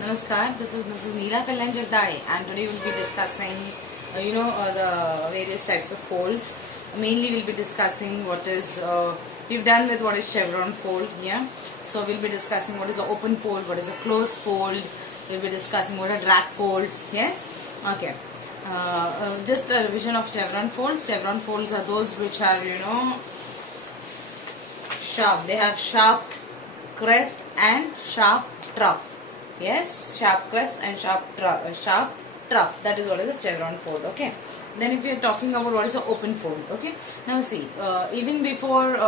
Namaskar, this is Mrs. Neela Kalyan Jagdare, and today we'll be discussing, the various types of folds. Mainly we'll be discussing what is, we've done with what is chevron fold, yeah. So we'll be discussing what is the open fold, what is the closed fold. We'll be discussing what are drag folds, yes. Okay. Just a revision of chevron folds. Chevron folds are those which are, sharp. They have sharp crest and sharp trough. Yes, sharp crest and sharp trough. That is what is a chevron fold. Okay. Then if we are talking about what is an open fold. Okay. Now see, even before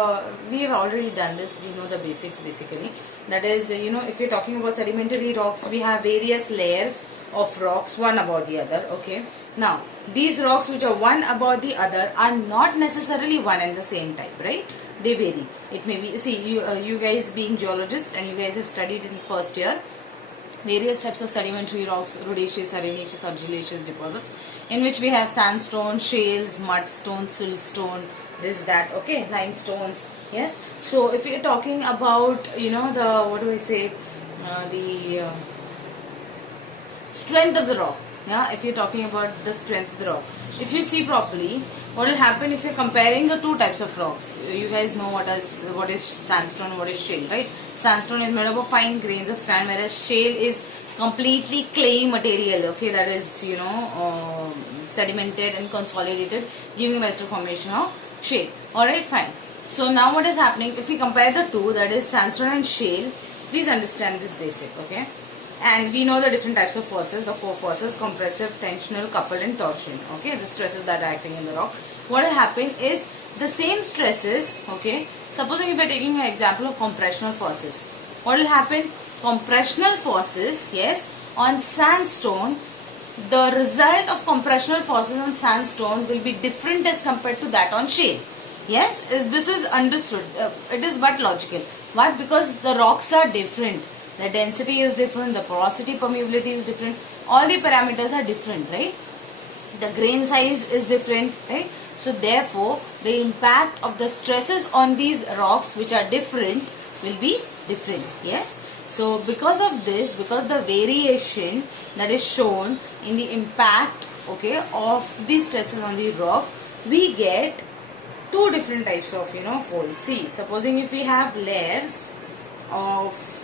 we have already done this, we know the basics basically. That is, if you're talking about sedimentary rocks, we have various layers of rocks, one above the other. Okay. Now, these rocks which are one above the other are not necessarily one and the same type, right? They vary. It may be, see, you guys being geologists and you guys have studied in first year, various types of sedimentary rocks, rhodaceous, arenaceous, argillaceous deposits, in which we have sandstone, shales, mudstone, siltstone, this, that, okay, limestones, yes. So, if you're talking about, the strength of the rock, yeah, if you're talking about the strength of the rock, if you see properly, what will happen if you're comparing the two types of rocks? You guys know what is sandstone, what is shale, right? Sandstone is made up of fine grains of sand, whereas shale is completely clay material, okay, that is, sedimented and consolidated, giving rise to formation of shale. Alright, fine. So now what is happening, if we compare the two, that is sandstone and shale, please understand this basic, okay? And we know the different types of forces, the four forces: compressive, tensional, couple and torsion. Okay, the stresses that are acting in the rock. What will happen is the same stresses, okay, supposing if we are taking an example of compressional forces. What will happen? Compressional forces, yes, on sandstone, the result of compressional forces on sandstone will be different as compared to that on shale. Yes, this is understood. It is but logical. Why? Because the rocks are different. The density is different, the porosity, permeability is different, all the parameters are different, right? The grain size is different, right? So therefore, the impact of the stresses on these rocks which are different will be different, yes? So because of this, because the variation that is shown in the impact, okay, of these stresses on the rock, we get two different types of, folds. See, supposing if we have layers of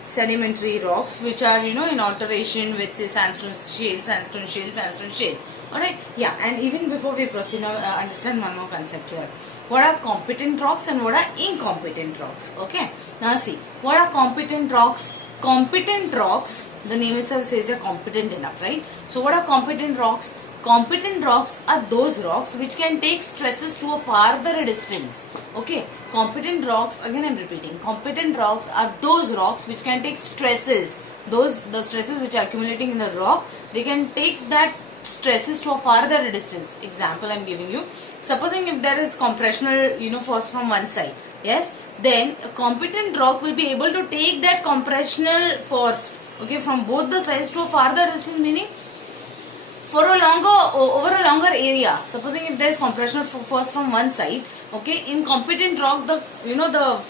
sedimentary rocks which are in alteration with, say, sandstone shale, sandstone shale, sandstone shale. Alright, yeah, and even before we proceed, now understand one more concept here. What are competent rocks and what are incompetent rocks? Okay, now see, what are competent rocks? Competent rocks, the name itself says they're competent enough, right? So what are competent rocks? Competent rocks are those rocks which can take stresses to a farther distance. Okay, competent rocks, again I am repeating, competent rocks are those rocks which can take stresses. The stresses which are accumulating in the rock, they can take that stresses to a farther distance. Example I am giving you. Supposing if there is compressional force from one side, yes, then a competent rock will be able to take that compressional force, okay, from both the sides to a farther distance, meaning for a over a longer area. Supposing if there is compressional force from one side, okay, in competent rock, the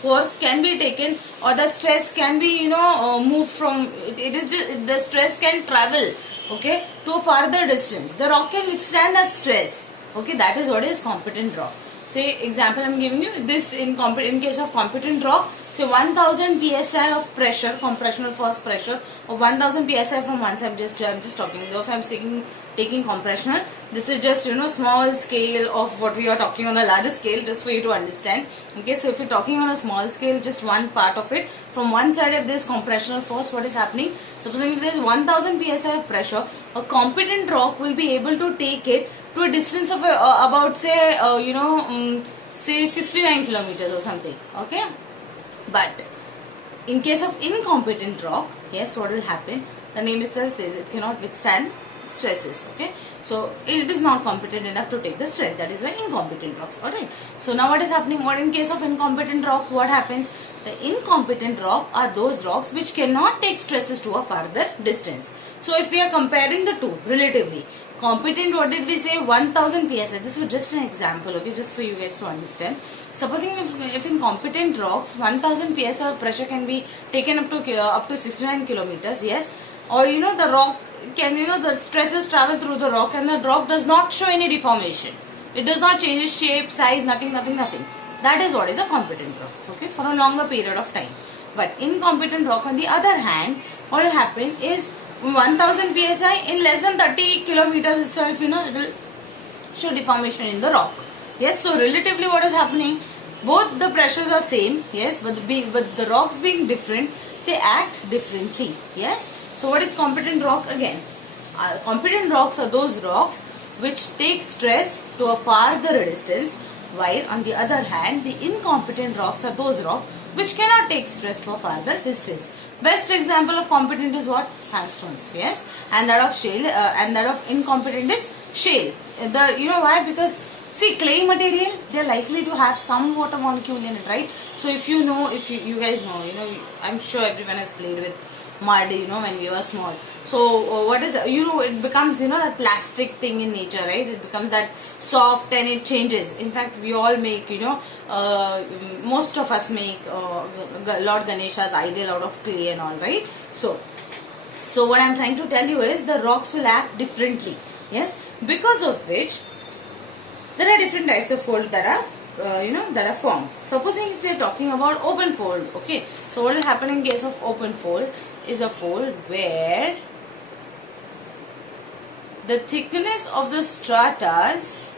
force can be taken, or the stress can be moved from it is just, the stress can travel, okay, to a farther distance. The rock can withstand that stress. Okay, that is what is competent rock. Say example I am giving you this in case of competent rock, say 1000 psi of pressure, compressional force pressure, or 1000 psi from one side. I'm just talking. Though if I'm taking compressional, this is just small scale of what we are talking on a larger scale, just for you to understand. Okay, so if you're talking on a small scale, just one part of it, from one side if there's compressional force, what is happening? Supposing if there's 1000 psi of pressure, a competent rock will be able to take it to a distance of about, say, say 69 kilometers or something. Okay, but in case of incompetent rock, yes, what will happen? The name itself says it cannot withstand stresses. Okay, so it is not competent enough to take the stress. That is why incompetent rocks. Alright, so now what is happening? What in case of incompetent rock, what happens? The incompetent rock are those rocks which cannot take stresses to a farther distance. So if we are comparing the two relatively, Competent, what did we say? 1000 psi. This was just an example, okay, just for you guys to understand. Supposing if in competent rocks 1000 psi of pressure can be taken up to 69 kilometers, yes, or the rock can, the stresses travel through the rock and the rock does not show any deformation. It does not change its shape, size, nothing. That is what is a competent rock, okay, for a longer period of time. But incompetent rock, on the other hand, what will happen is 1000 psi in less than 30 kilometers itself, it will show deformation in the rock. Yes, so relatively what is happening? Both the pressures are same, yes, but the rocks being different, they act differently. Yes. So what is competent rock again? Competent rocks are those rocks which take stress to a farther distance, while on the other hand, the incompetent rocks are those rocks which cannot take stress to a farther distance. Best example of competent is what? Sandstones, yes, and that of shale, and that of incompetent is shale. Why? Because see, clay material, they are likely to have some water molecule in it, right? So if you guys know, I'm sure everyone has played with mud, when we were small. So what is, it becomes, that plastic thing in nature, right? It becomes that soft and it changes. In fact, we all make, most of us make Lord Ganesha's idol out of clay and all, right? So what I'm trying to tell you is the rocks will act differently, yes, because of which there are different types of fold that are that are formed. Supposing if we are talking about open fold, okay, so what will happen in case of open fold is a fold where the thickness of the stratas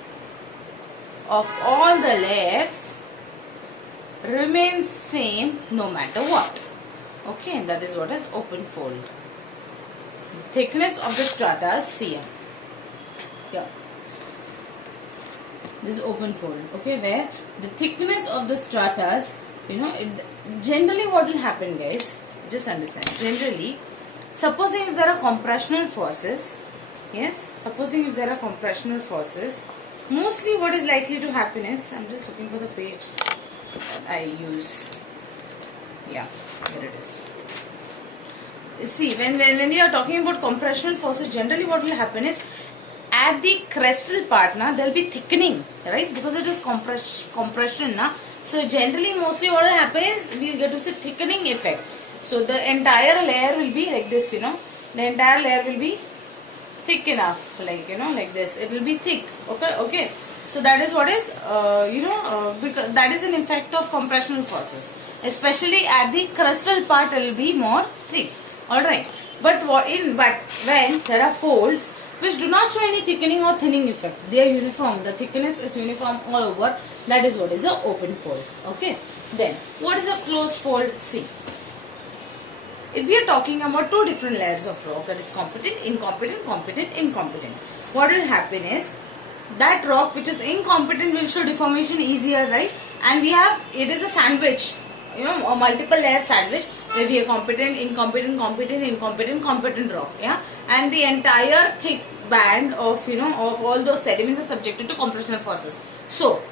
of all the layers remains same no matter what. Okay, that is what is open fold. The thickness of the stratas cm. Yeah. This is open fold, okay, where the thickness of the stratas, generally what will happen, guys, just understand, generally, supposing if there are compressional forces, yes, supposing if there are compressional forces, mostly what is likely to happen is, I'm just looking for the page that I use, yeah, here it is. See, when we are talking about compressional forces, generally what will happen is, at the crestal part, there will be thickening, right? Because it is compression, so generally, mostly what will happen is we will get to see thickening effect. So the entire layer will be like this, the entire layer will be thick enough, like like this. It will be thick. Okay. So that is what is, because that is an effect of compressional forces. Especially at the crestal part, it will be more thick. All right. But when there are folds which do not show any thickening or thinning effect, they are uniform. The thickness is uniform all over. That is what is a open fold. Okay. Then what is a closed fold? See, if we are talking about two different layers of rock, that is competent, incompetent, competent, incompetent, what will happen is that rock which is incompetent will show deformation easier, right? And it is a sandwich, a multiple layer sandwich where we are competent, incompetent, competent, incompetent, competent rock, yeah, and the entire thick band of of all those sediments are subjected to compressional forces. So,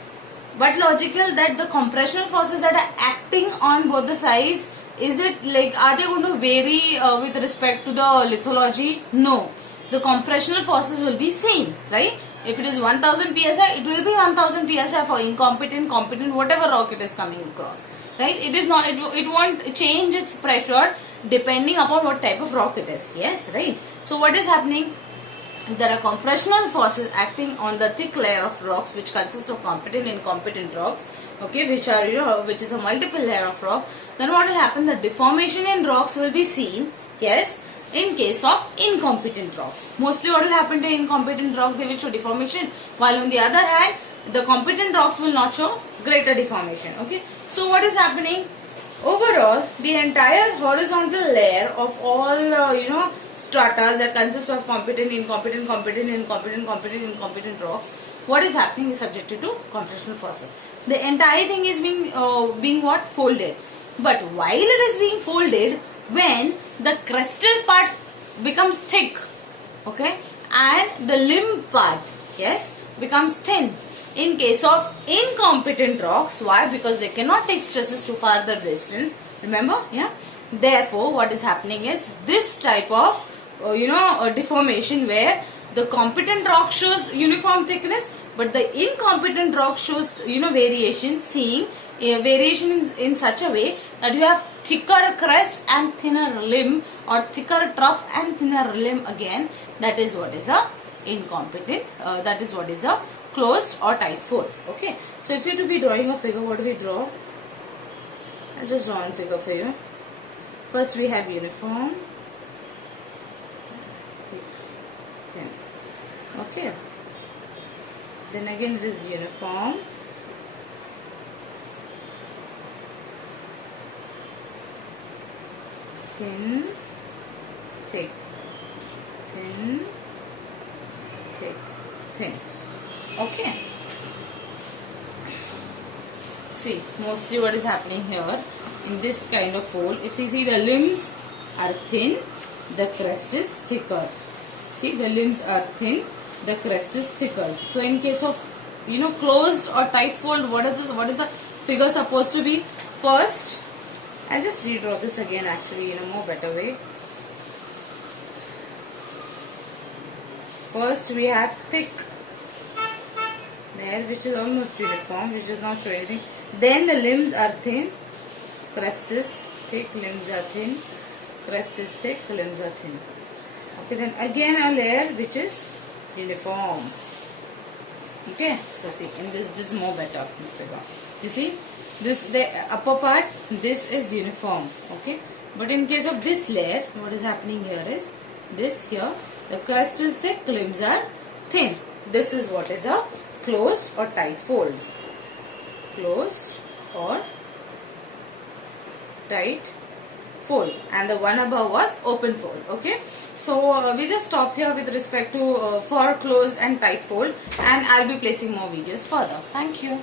but logical that the compressional forces that are acting on both the sides, is it like, are they going to vary with respect to the lithology? No. The compressional forces will be same, right? If it is 1000 psi, it will be 1000 psi for incompetent, competent, whatever rock it is coming across, right? It is not, it won't change its pressure depending upon what type of rock it is, yes, right? So what is happening? There are compressional forces acting on the thick layer of rocks which consist of competent and incompetent rocks, okay, which are, which is a multiple layer of rocks. Then what will happen? The deformation in rocks will be seen, yes, in case of incompetent rocks. Mostly what will happen to incompetent rock, they will show deformation, while on the other hand, the competent rocks will not show greater deformation, okay. So what is happening? Overall, the entire horizontal layer of all, stratas that consist of competent, incompetent, competent, incompetent, competent, incompetent rocks, what is happening is subjected to compressional forces. The entire thing is being what? Folded. But while it is being folded, when the crestal part becomes thick, okay, and the limb part, yes, becomes thin. In case of incompetent rocks, why? Because they cannot take stresses to farther distance. Remember, yeah. Therefore, what is happening is this type of deformation where the competent rock shows uniform thickness, but the incompetent rock shows, variation, seeing variation in such a way that you have thicker crest and thinner limb, or thicker trough and thinner limb again. That is what is a incompetent, that is what is a closed or tight fold. Okay, so if you to be drawing a figure, what do we draw? I'll just draw a figure for you. First we have uniform, thick, thin. Okay, then again it is uniform, thin, thick, thin, thick, thin. Okay. See, mostly what is happening here in this kind of fold, if you see the limbs are thin, the crest is thicker. See, the limbs are thin, the crest is thicker. So in case of closed or tight fold, what is this? What is the figure supposed to be? First, I'll just redraw this again actually in a more better way. First we have thick there, which is almost uniform, which does not show anything. Then the limbs are thin, crest is thick, limbs are thin, crest is thick, limbs are thin. Okay, then again a layer which is uniform. Okay, so see, in this is more better, this figure. You see, this, the upper part, this is uniform. Okay, but in case of this layer, what is happening here is this here, the crest is thick, limbs are thin. This is what is a closed or tight fold. Closed or tight fold, and the one above was open fold. Okay, so we just stop here with respect to for closed and tight fold, and I'll be placing more videos further. Thank you.